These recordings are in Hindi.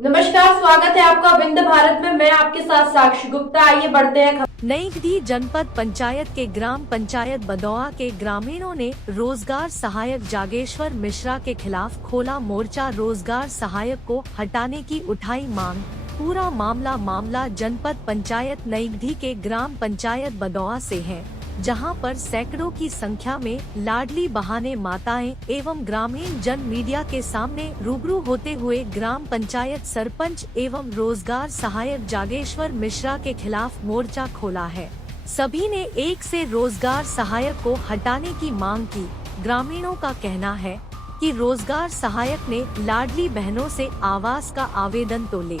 नमस्कार, स्वागत है आपका विंध्य भारत में। मैं आपके साथ साक्षी गुप्ता। आइए बढ़ते हैं। नईगढ़ी जनपद पंचायत के ग्राम पंचायत बदौआ के ग्रामीणों ने रोजगार सहायक जागेश्वर मिश्रा के खिलाफ खोला मोर्चा। रोजगार सहायक को हटाने की उठाई मांग। पूरा मामला जनपद पंचायत नईगढ़ी के ग्राम पंचायत बदौआ से है, जहां पर सैकड़ों की संख्या में लाडली बहाने माताएं एवं ग्रामीण जन मीडिया के सामने रूबरू होते हुए ग्राम पंचायत सरपंच एवं रोजगार सहायक जागेश्वर मिश्रा के खिलाफ मोर्चा खोला है। सभी ने एक से रोजगार सहायक को हटाने की मांग की। ग्रामीणों का कहना है कि रोजगार सहायक ने लाडली बहनों से आवास का आवेदन तो ले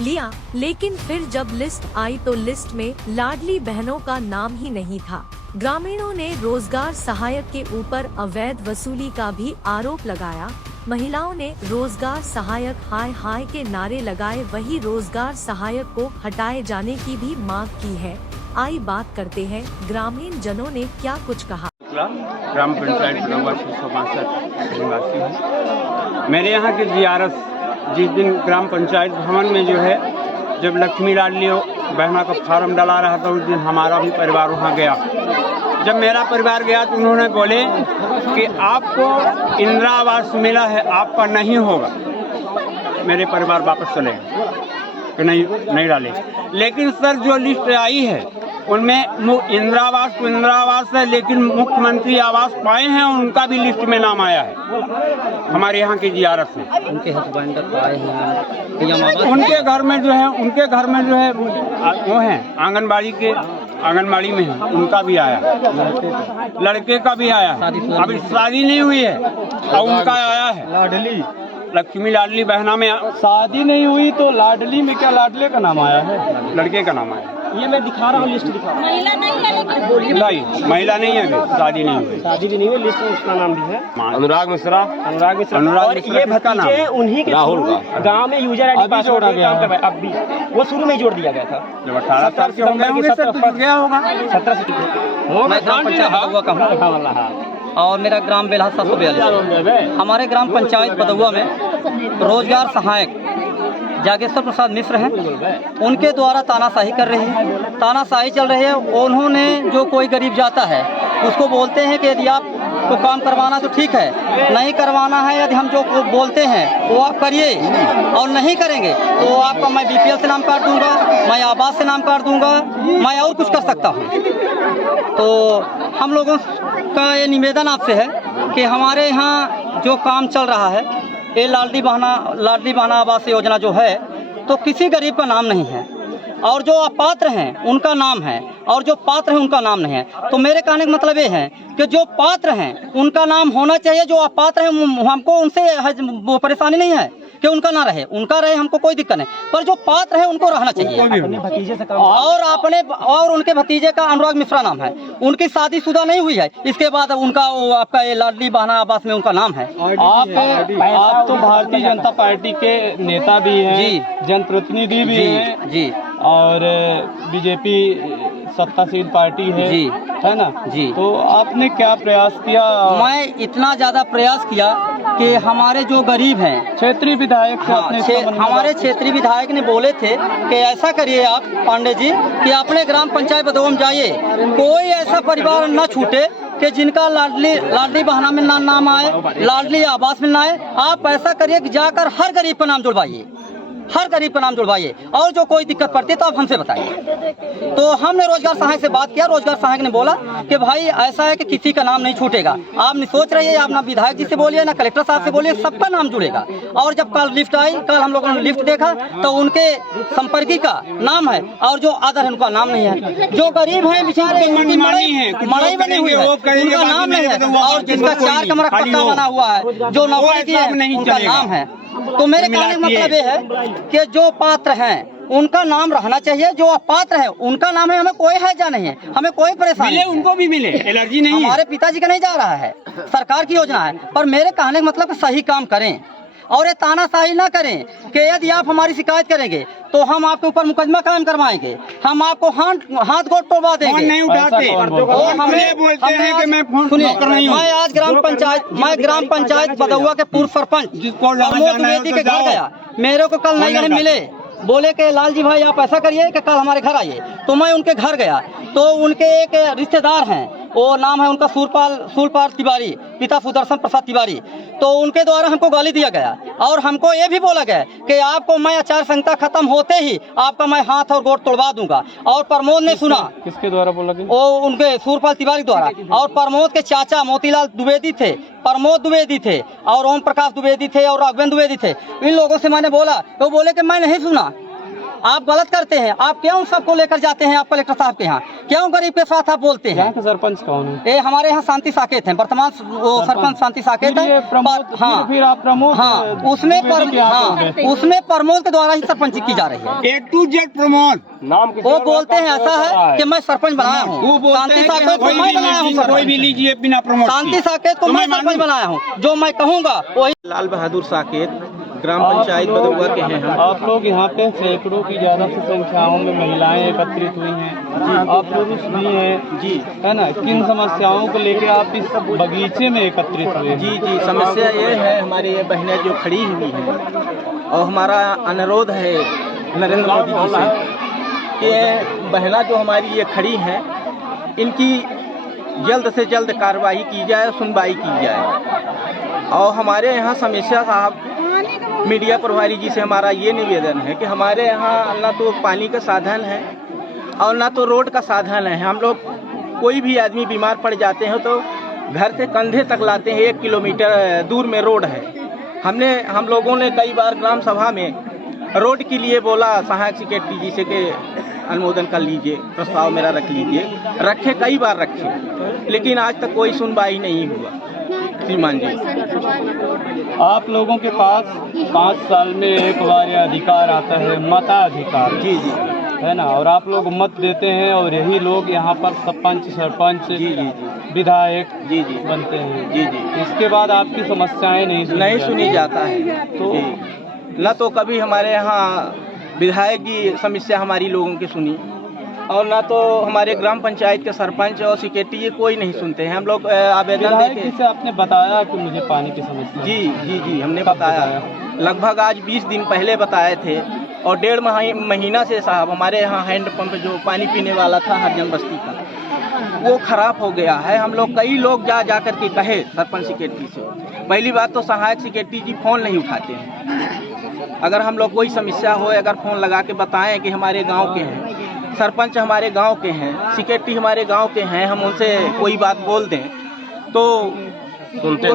लिया, लेकिन फिर जब लिस्ट आई तो लिस्ट में लाडली बहनों का नाम ही नहीं था। ग्रामीणों ने रोजगार सहायक के ऊपर अवैध वसूली का भी आरोप लगाया। महिलाओं ने रोजगार सहायक हाय हाय के नारे लगाए। वही रोजगार सहायक को हटाए जाने की भी मांग की है। आई बात करते हैं ग्रामीण जनों ने क्या कुछ कहा। ग्राम पंचायत बदौआ 662 निवासी हूँ। मेरे यहाँ के जीआरएस जिस दिन ग्राम पंचायत भवन में जो है जब लक्ष्मी लाडली बहना का फार्म डाला रहा था, उस दिन हमारा भी परिवार वहाँ गया। जब मेरा परिवार गया तो उन्होंने बोले कि आपको इंदिरा आवास मिला है, आपका नहीं होगा। मेरे परिवार वापस चले गए कि नहीं डाले। लेकिन सर जो लिस्ट आई है उनमें इंदिरा आवास है, लेकिन मुख्यमंत्री आवास पाए हैं उनका भी लिस्ट में नाम आया है। हमारे यहाँ के जीआरएस में उनके हस्बैंड पाए हैं, उनके घर में जो है वो है आंगनबाड़ी में है, उनका भी आया है, लड़के का भी आया है। अभी शादी नहीं हुई है और उनका आया है। लाडली लक्ष्मी लाडली बहना में शादी नहीं हुई तो लाडली में क्या लाडले का नाम आया है? लड़के का नाम आया है। ये मैं दिखा रहा हूँ, लिस्ट दिखा रहा हूँ। महिला नहीं है, शादी नहीं हुई। शादी भी नहीं हुई, लिस्ट में उसका नाम भी है अनुराग मिश्रा। और ये भतीजे उन्हीं के राहुल का गाँव में यूजर आईडी पास जोड़ा गया। अब भी वो शुरू में ही जोड़ दिया गया था। जब 18 साल के हो गए होंगे सर तो जुड़ गया होगा। 17 से मैं ग्राम पंचायत बदौआ का हूँ और मेरा ग्राम बेलहा 742। हमारे ग्राम पंचायत बदौआ में रोजगार सहायक जागेश्वर प्रसाद मिश्र हैं। उनके द्वारा तानाशाही कर रही है, तानाशाही चल रही है। उन्होंने जो कोई गरीब जाता है उसको बोलते हैं कि यदि आपको काम करवाना तो ठीक है, नहीं करवाना है यदि हम जो बोलते हैं वो आप करिए, और नहीं करेंगे तो आपका मैं बीपीएल से नाम काट दूंगा, मैं आवास से नाम काट दूंगा, मैं और कुछ कर सकता हूँ। तो हम लोगों का ये निवेदन आपसे है कि हमारे यहाँ जो काम चल रहा है, ये लाडली बहना आवास योजना जो है, तो किसी गरीब का नाम नहीं है, और जो अपात्र हैं उनका नाम है, और जो पात्र हैं उनका नाम नहीं है। तो मेरे कहने का मतलब ये है कि जो पात्र हैं उनका नाम होना चाहिए, जो अपात्र हैं हमको उनसे वो परेशानी नहीं है कि उनका ना रहे, उनका रहे, हमको कोई दिक्कत नहीं, पर जो पात्र है उनको रहना चाहिए। और उनके भतीजे का अनुराग मिश्रा नाम है, उनकी शादीशुदा नहीं हुई है, इसके बाद उनका आपका ये लाडली बहना आवास में उनका नाम है। आप तो भारतीय जनता पार्टी के नेता भी हैं जी, जनप्रतिनिधि भी हैं जी, और बीजेपी सत्तासीन पार्टी है ना जी। तो आपने क्या प्रयास किया? मैं इतना ज्यादा प्रयास किया कि हमारे जो गरीब हैं, क्षेत्रीय विधायक से हमारे क्षेत्रीय विधायक ने बोले थे कि ऐसा करिए आप पांडे जी कि अपने ग्राम पंचायत बदौआ में जाइए, कोई ऐसा परिवार न छूटे कि जिनका लाडली बहना में नाम आए, लाडली आवास में ना आए। आप ऐसा करिए कि जाकर हर गरीब का नाम जुड़वाइए, हर गरीब का नाम जुड़वाइए, और जो कोई दिक्कत पड़ती है तो आप हमसे बताइए। तो हमने रोजगार सहायक से बात किया। रोजगार सहायक ने बोला कि भाई ऐसा है कि किसी का नाम नहीं छूटेगा, आप नहीं सोच रही है, आप ना विधायक जी से बोलिए ना कलेक्टर साहब से बोलिए, सबका नाम जुड़ेगा। और जब कल लिफ्ट आई, कल हम लोगों ने लिफ्ट देखा तो उनके संपर्की का नाम है और जो आदर है उनका नाम नहीं है। जो गरीब है बेचारे मड़ई बनी हुई है उनका नाम नहीं है, और जिसका 4 कमरा पक्का बना हुआ है, जो नौकरी की है उनका नाम है। तो मेरे कहने का मतलब ये है कि जो पात्र हैं उनका नाम रहना चाहिए, जो अपात्र है उनका नाम है। हमें कोई हैजा नहीं है, हमें कोई परेशानी नहीं, उनको भी मिले, एलर्जी नहीं। हमारे पिताजी का नहीं जा रहा है, सरकार की योजना है। पर मेरे कहने का मतलब सही काम करें और ये तानाशाही ना करें कि यदि आप हमारी शिकायत करेंगे तो हम आपके ऊपर मुकदमा कायम करवाएंगे, हम आपको हाथ गोड़ तोड़वा देंगे। फोन नहीं उठाते, हमें बोलते हैं कि मैं फोन सुनिए, कर रही हूँ। मैं आज ग्राम पंचायत बदौआ के पूर्व सरपंच प्रमोद द्विवेदी के घर गया। मेरे को कल नई मिले, बोले कि लाल जी भाई आप ऐसा करिए कि कल हमारे घर आइए। तो मैं उनके घर गया, तो उनके एक रिश्तेदार हैं, वो नाम है उनका सूरपाल तिवारी, पिता सुदर्शन प्रसाद तिवारी। तो उनके द्वारा हमको गाली दिया गया और हमको ये भी बोला गया कि आपको मैं आचार संहिता खत्म होते ही आपका मैं हाथ और गोड़ तोड़वा दूंगा। और प्रमोद ने सुना। किसके द्वारा बोला गया? वो उनके सूरपाल तिवारी द्वारा। और प्रमोद के चाचा मोतीलाल द्विवेदी थे, प्रमोद द्विवेदी थे, और ओम प्रकाश द्विवेदी थे, और राघवेंद्र द्विवेदी थे। इन लोगों से मैंने बोला तो बोले कि मैं नहीं सुना, आप गलत करते हैं, आप क्यों सबको लेकर जाते हैं आप कलेक्टर साहब के यहाँ, क्यों गरीब के साथ आप बोलते हैं। यहाँ के सरपंच कौन है? ये हमारे यहाँ शांति साकेत हैं, वर्तमान वो सरपंच शांति साकेत है। हाँ, फिर आप प्रमोद, हाँ, उसमें प्रमोद के द्वारा ही सरपंच की जा रही है। A to Z प्रमोद नाम वो बोलते हैं ऐसा है कि मैं सरपंच बनाया हूँ, शांति साकेत को मैं बनाया हूँ, कोई भी लीजिए बिना प्रमोद, शांति साकेत को मैं सरपंच बनाया हूँ, जो मैं कहूँगा वही। लाल बहादुर साकेत, ग्राम पंचायत बदौआ के हैं हम। आप लोग यहाँ पे सैकड़ों की ज्यादा से संख्याओं में महिलाएं एकत्रित हुई हैं जी, आप लोग सुनी हैं जी, है ना, किन समस्याओं को लेके आप इस बगीचे में एकत्रित हुए? जी जी, समस्या ये है, हमारी ये बहनें जो खड़ी हुई हैं और हमारा अनुरोध है नरेंद्र मोदी जी से कि बहना जो हमारी ये खड़ी हैं इनकी जल्द से जल्द कार्रवाई की जाए, सुनवाई की जाए। और हमारे यहाँ समस्या साहब मीडिया प्रभारी जी से हमारा ये निवेदन है कि हमारे यहाँ ना तो पानी का साधन है और ना तो रोड का साधन है। हम लोग कोई भी आदमी बीमार पड़ जाते हैं तो घर से कंधे तक लाते हैं, 1 किलोमीटर दूर में रोड है। हम लोगों ने कई बार ग्राम सभा में रोड के लिए बोला सहायक सेक्रेटरी जी से कि अनुमोदन कर लीजिए, प्रस्ताव मेरा रख लीजिए, रखे कई बार रखे, लेकिन आज तक कोई सुनवाई नहीं हुआ। श्रीमान जी, आप लोगों के पास 5 साल में एक बार यह अधिकार आता है, मताधिकार, जी जी, है ना, और आप लोग मत देते हैं और यही लोग यहाँ पर सरपंच जी जी, विधायक जी जी बनते हैं। जी जी, इसके बाद आपकी समस्याएं नहीं सुनी जाता है। तो न तो कभी हमारे यहाँ विधायक जी समस्या हमारी लोगों की सुनी, और ना तो हमारे ग्राम पंचायत के सरपंच और सेक्रेटरी ये कोई नहीं सुनते हैं। हम लोग आवेदन देते हैं। आपने बताया कि मुझे पानी की समस्या, जी जी जी, हमने बताया, लगभग आज 20 दिन पहले बताए थे। और 1.5 महीना से साहब हमारे यहाँ हैंड पंप जो पानी पीने वाला था हरिजन बस्ती का, वो खराब हो गया है। हम लोग कई लोग जा कर के कहे सरपंच सेक्रेटरी से, पहली बात तो सहायक सेक्रेटरी जी फ़ोन नहीं उठाते हैं। अगर हम लोग कोई समस्या हो, अगर फ़ोन लगा के बताएं कि हमारे गांव के हैं, सरपंच हमारे गांव के हैं, सेक्रेटरी हमारे गांव के हैं, हम उनसे कोई बात बोल दें तो वो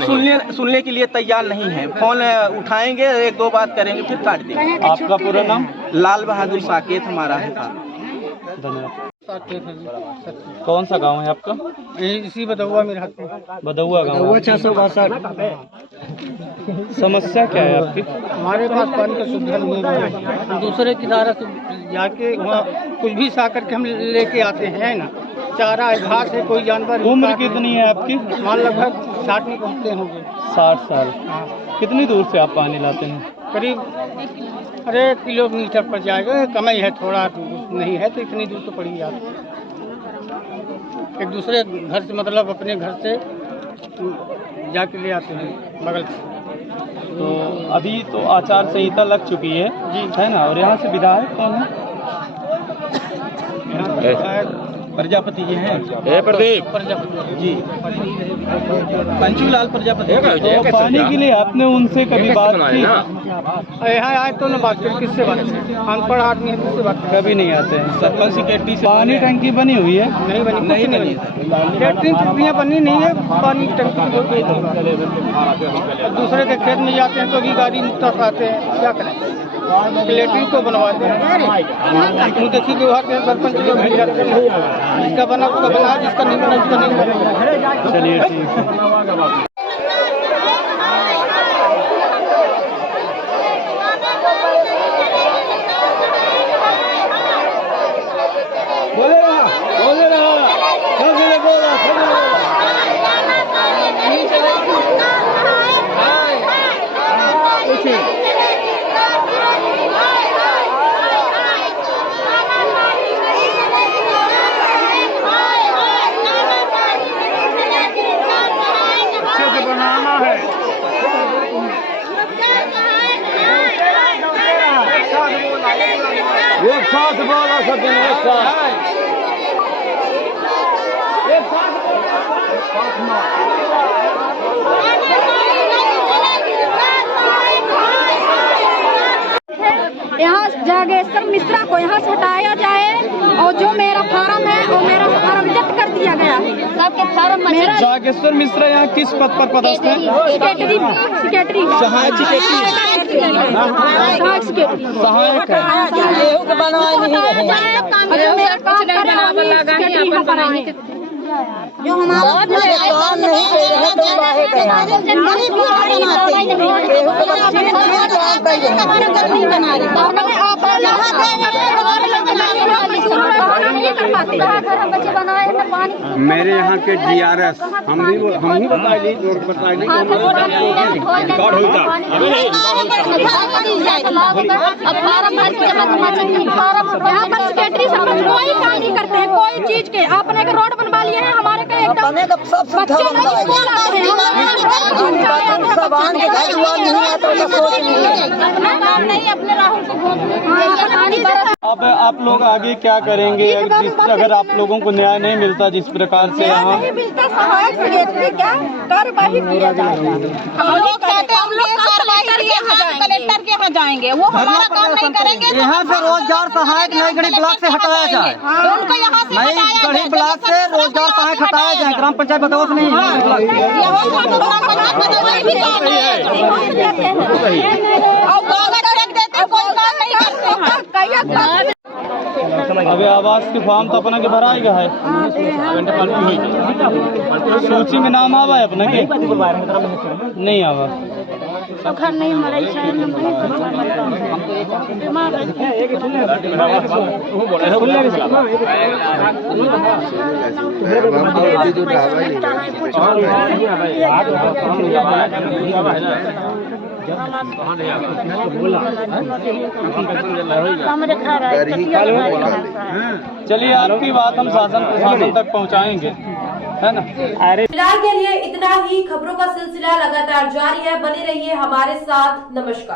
सुनने के लिए तैयार नहीं है। फ़ोन उठाएंगे, 1-2 बात करेंगे, फिर काट देंगे। आपका पूरा नाम? लाल बहादुर साकेत हमारा है। धन्यवाद। कौन सा गांव है आपका? इसी बदौआ मेरे हाथ में, बदौआ गांव। 662। समस्या क्या है आपकी? हमारे पास पानी का सुविधा नहीं है, हम दूसरे की धारा से जाके वहाँ कुछ भी सा करके हम लेके आते हैं ना, चारा है, घास है, कोई जानवर। उम्र कितनी है आपकी? मान लगभग 60 में पहुँचते होंगे। 60 साल। कितनी दूर से आप पानी लाते हैं? करीब 1 किलोमीटर पर जाएगा, कम ही है, थोड़ा नहीं है तो इतनी दूर तो पड़ी जाती है। एक दूसरे घर से, मतलब अपने घर से जाके ले आते हैं बगल से। तो अभी तो आचार संहिता लग चुकी है जी, है ना, और यहाँ से विधायक कौन है? प्रजापति जी हैं, प्रदीप प्रजापति जी, पंचूलाल प्रजापति। तो पानी के लिए आपने उनसे कभी बात की? यहाँ आए तो न बात करें, किससे बात करें, अनपढ़ आदमी है, किससे बात करें? कभी नहीं आते हैं। सरपंच सेक्रेटरी से पानी टंकी बनी हुई है? नहीं बनी, नहीं बनी, लेटरिन टंकियाँ बनी नहीं है, पानी की टंकी दूसरे के खेत में जाते हैं तो भी गाड़ी मुफ्त आते हैं, क्या करें, लेटरिन तो बनवाते हैं। देखिए व्यवहार के सरपंच लोग मिल जाते हैं, जिसका बना उसका बना, जिसका नहीं बना उसका नहीं बना। चलिए ठीक है। साथ बोलो सचिन, एक साथ। यहाँ जागेश्वर मिश्रा को यहाँ से हटाया जाए और जो मेरा फार्म है और मेरा फार्म रिजेक्ट कर दिया गया है। सबके फार्म मेरा जागेश्वर मिश्रा यहाँ किस पद पर पदस्थ है? सेक्रेटरी सहायक सेक्रेटरी सहायक है। जो हमारा काम नहीं कर रहे हैं तो काहे मेरे यहाँ के DRS हम भी बताइए सेक्रेटरी कोई काम नहीं करते हैं, कोई चीज के। आपने एक रोड बनवा लिए हैं हमारे का एकदम बच्चे नहीं स्कूल आते हैं। अब आप लोग आगे क्या करेंगे अगर आप लोगों को न्याय नहीं मिलता जिस प्रकार से यहाँ नहीं मिलता? सहायक सेक्रेटरी क्या कार्रवाई किया जाएगा? हम लोग कहते हैं हम लोग कलेक्टर के यहाँ जाएंगे, वो हमारा काम नहीं करेंगे। यहाँ से रोजगार सहायक नई गढ़ी ब्लॉक से हटाया जाए, उनको यहाँ से नई गढ़ी ब्लॉक से रोजगार सहायक हटाया जाए। ग्राम पंचायत बदौआ से नहीं अभी आवास के फॉर्म तो अपना के भरा ही है, सूची में नाम आवा है अपना के नहीं आवा। घर नहीं हमारा चलिए आपकी बात हम शासन प्रशासन तक पहुंचाएंगे, है ना। फिलहाल के लिए इतना ही। खबरों का सिलसिला लगातार जारी है, बने रहिए हमारे साथ। नमस्कार।